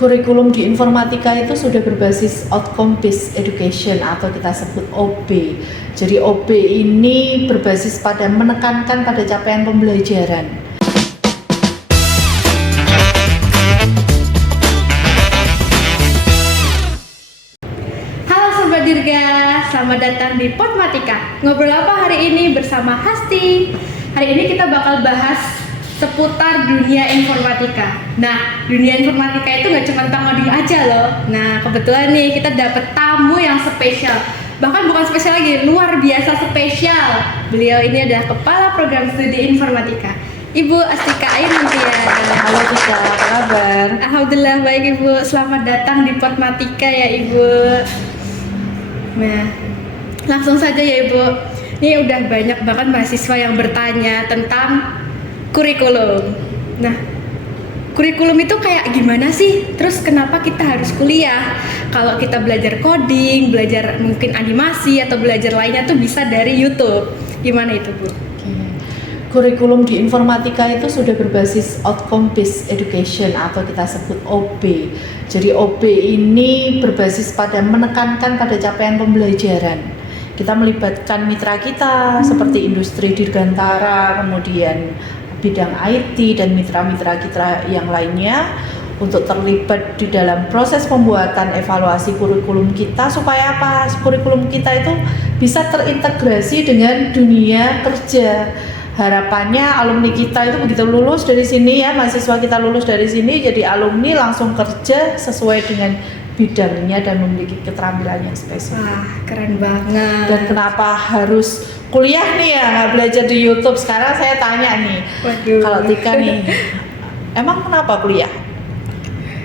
Kurikulum di informatika itu sudah berbasis outcome based education atau kita sebut OB. Jadi OB ini berbasis pada menekankan pada capaian pembelajaran. Halo Sobat Dirga, selamat datang di Potmatika. Ngobrol apa hari ini bersama Hasti. Hari ini kita bakal bahas seputar dunia informatika. Nah, dunia informatika itu nggak cuma tentang coding aja loh. Nah, kebetulan nih kita dapet tamu yang spesial. Bahkan bukan spesial lagi, luar biasa spesial. Beliau ini adalah Kepala Program Studi Informatika, Ibu Astika Ayurmutia. Halo Tika, apa kabar? Alhamdulillah baik Ibu. Selamat datang di Potmatika ya Ibu. Nah, langsung saja ya Ibu. Ini udah banyak banget mahasiswa yang bertanya tentang kurikulum. Nah, kurikulum itu kayak gimana sih? Terus kenapa kita harus kuliah? Kalau kita belajar coding, belajar mungkin animasi atau belajar lainnya tuh bisa dari YouTube. Gimana itu Bu? Kurikulum di informatika itu sudah berbasis outcome based education atau kita sebut OB. Jadi OB ini berbasis pada menekankan pada capaian pembelajaran. Kita melibatkan mitra kita seperti industri dirgantara, kemudian bidang IT dan mitra-mitra kita yang lainnya untuk terlibat di dalam proses pembuatan evaluasi kurikulum kita supaya apa? Kurikulum kita itu bisa terintegrasi dengan dunia kerja. Harapannya alumni kita itu begitu lulus dari sini ya, mahasiswa kita lulus dari sini jadi alumni langsung kerja sesuai dengan bidangnya dan memiliki keterampilan yang spesifik. Wah, keren banget. Dan kenapa harus kuliah nih ya, nggak belajar di YouTube? Sekarang saya tanya nih, Waduh. kalau Tika nih, emang kenapa kuliah?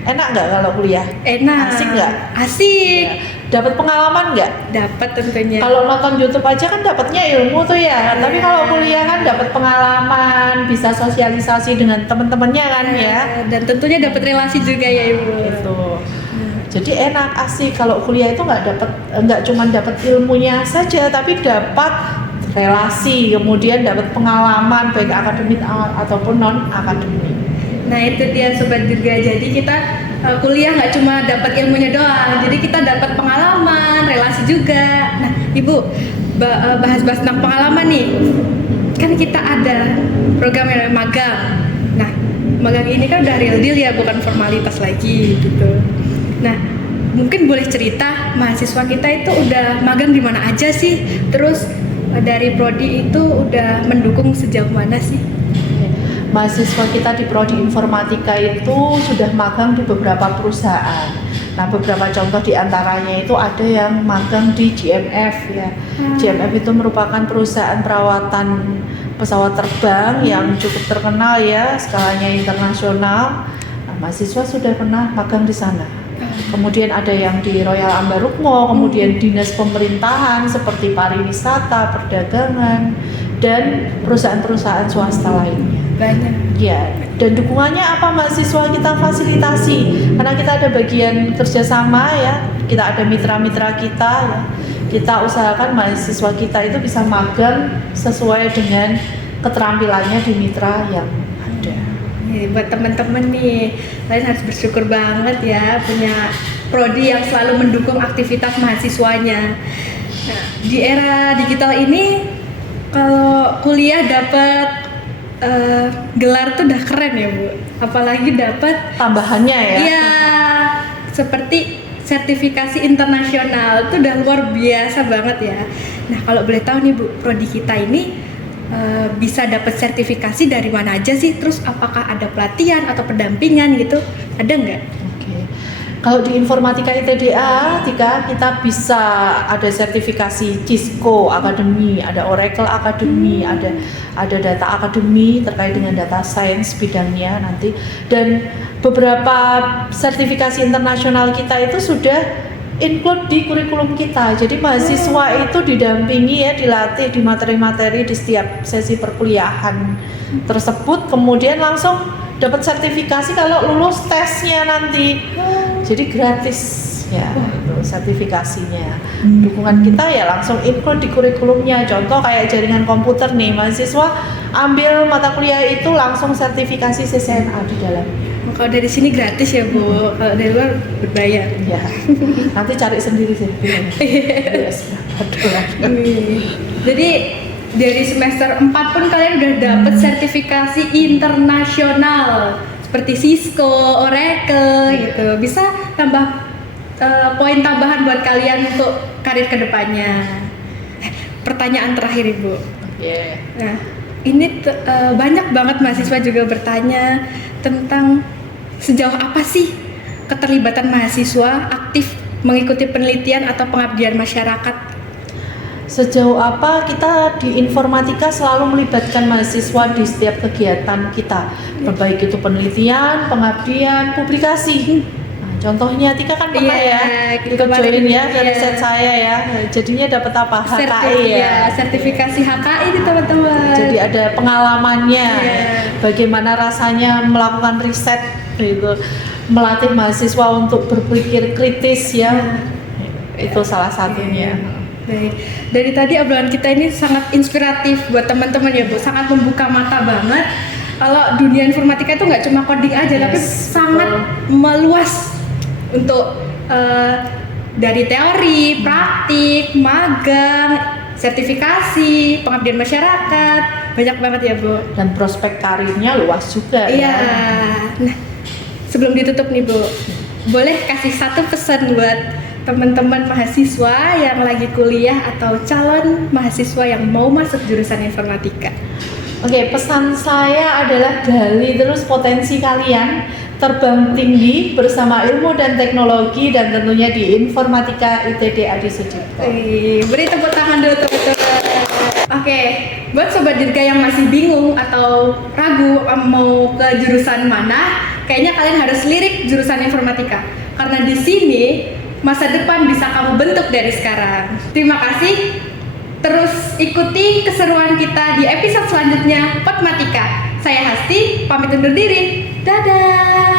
Enak nggak kalau kuliah? Enak. Asik nggak? Asik. Dapat pengalaman nggak? Dapat tentunya. Kalau nonton YouTube aja kan dapatnya ilmu tuh ya, tapi kalau kuliah kan dapat pengalaman, bisa sosialisasi dengan teman-temannya kan ya. Dan tentunya dapat relasi juga ya Ibu. Itu. Jadi enak, asik. Kalau kuliah itu nggak cuma dapat ilmunya saja, tapi dapat relasi, kemudian dapat pengalaman baik akademik ataupun non akademik. Nah itu dia Sobat Dirga, jadi kita kuliah nggak cuma dapat ilmunya doang, jadi kita dapat pengalaman, relasi juga. Nah Ibu, bahas-bahas tentang pengalaman nih, kan kita ada program yang namanya magang. Nah magang ini kan udah real deal ya, bukan formalitas lagi gitu. Nah mungkin boleh cerita mahasiswa kita itu udah magang di mana aja sih? Terus dari prodi itu udah mendukung sejauh mana sih? Mahasiswa kita di prodi informatika itu sudah magang di beberapa perusahaan. Nah, beberapa contoh diantaranya itu ada yang magang di GMF ya. GMF itu merupakan perusahaan perawatan pesawat terbang yang cukup terkenal ya, skalanya internasional. Nah, mahasiswa sudah pernah magang di sana. Kemudian ada yang di Royal Ambarukmo, kemudian dinas pemerintahan seperti pariwisata, perdagangan, dan perusahaan-perusahaan swasta lainnya. Banyak. Ya, dan dukungannya apa mahasiswa kita fasilitasi karena kita ada bagian kerjasama ya, kita ada mitra-mitra kita ya, kita usahakan mahasiswa kita itu bisa magang sesuai dengan keterampilannya di mitra yang ada. Buat teman-teman nih, kalian harus bersyukur banget ya punya prodi yang selalu mendukung aktivitas mahasiswanya. Nah, di era digital ini kalau kuliah dapat gelar tuh udah keren ya Bu, apalagi dapat Tambahannya ya. iya seperti sertifikasi internasional tuh udah luar biasa banget ya. Nah kalau boleh tahu nih Bu, prodi kita ini bisa dapat sertifikasi dari mana aja sih? Terus apakah ada pelatihan atau pendampingan gitu? Ada nggak? Oke. Kalau di informatika ITDA, kita bisa ada sertifikasi Cisco Academy, ada Oracle Academy, ada Data Academy terkait dengan data science bidangnya nanti, dan beberapa sertifikasi internasional kita itu sudah include di kurikulum kita. Jadi mahasiswa itu didampingi ya, dilatih di materi-materi di setiap sesi perkuliahan tersebut, kemudian langsung dapat sertifikasi kalau lulus tesnya nanti. Jadi gratis ya itu sertifikasinya. Dukungan kita ya langsung include di kurikulumnya. Contoh kayak jaringan komputer nih, mahasiswa ambil mata kuliah itu langsung sertifikasi CCNA di dalamnya. Kalau dari sini gratis ya Bu, kalau dari luar berbayar. Ya, nanti cari sendiri sih. Yes, Jadi dari semester 4 pun kalian udah dapet sertifikasi internasional seperti Cisco, Oracle gitu. Bisa tambah poin tambahan buat kalian untuk karir kedepannya. Pertanyaan terakhir Ibu. Yeah. Nah, ini banyak banget mahasiswa juga bertanya tentang sejauh apa sih keterlibatan mahasiswa aktif mengikuti penelitian atau pengabdian masyarakat. Sejauh apa kita di informatika selalu melibatkan mahasiswa di setiap kegiatan kita, baik itu penelitian, pengabdian, publikasi. Nah, contohnya Tika kan pernah ikut join ya dari riset saya ya. Jadinya dapat apa? HKI ya. Sertifikasi HKI nih teman-teman. Jadi ada pengalamannya. Bagaimana rasanya melakukan riset gitu, melatih mahasiswa untuk berpikir kritis ya. Itu salah satunya. Baik. Dari tadi obrolan kita ini sangat inspiratif buat teman-teman ya Bu, sangat membuka mata banget. Kalau dunia informatika itu nggak cuma coding aja, tapi sangat meluas untuk dari teori, praktik, magang, sertifikasi, pengabdian masyarakat, banyak banget ya Bu. Dan prospek karirnya luas juga ya. Nah, sebelum ditutup nih Bu, boleh kasih satu pesan buat teman-teman mahasiswa yang lagi kuliah atau calon mahasiswa yang mau masuk jurusan informatika. Oke, pesan saya adalah gali terus potensi kalian, terbang tinggi bersama ilmu dan teknologi, dan tentunya di Informatika ITD Adi Sucipto. Beri tepuk tangan dulu teman-teman. Oke, buat Sobat Dirga yang masih bingung atau ragu mau ke jurusan mana, kayaknya kalian harus lirik jurusan informatika. Karena di sini masa depan bisa kamu bentuk dari sekarang. Terima kasih. Terus ikuti keseruan kita di episode selanjutnya Potmatika. Saya Hasti, pamit undur diri. Dadah.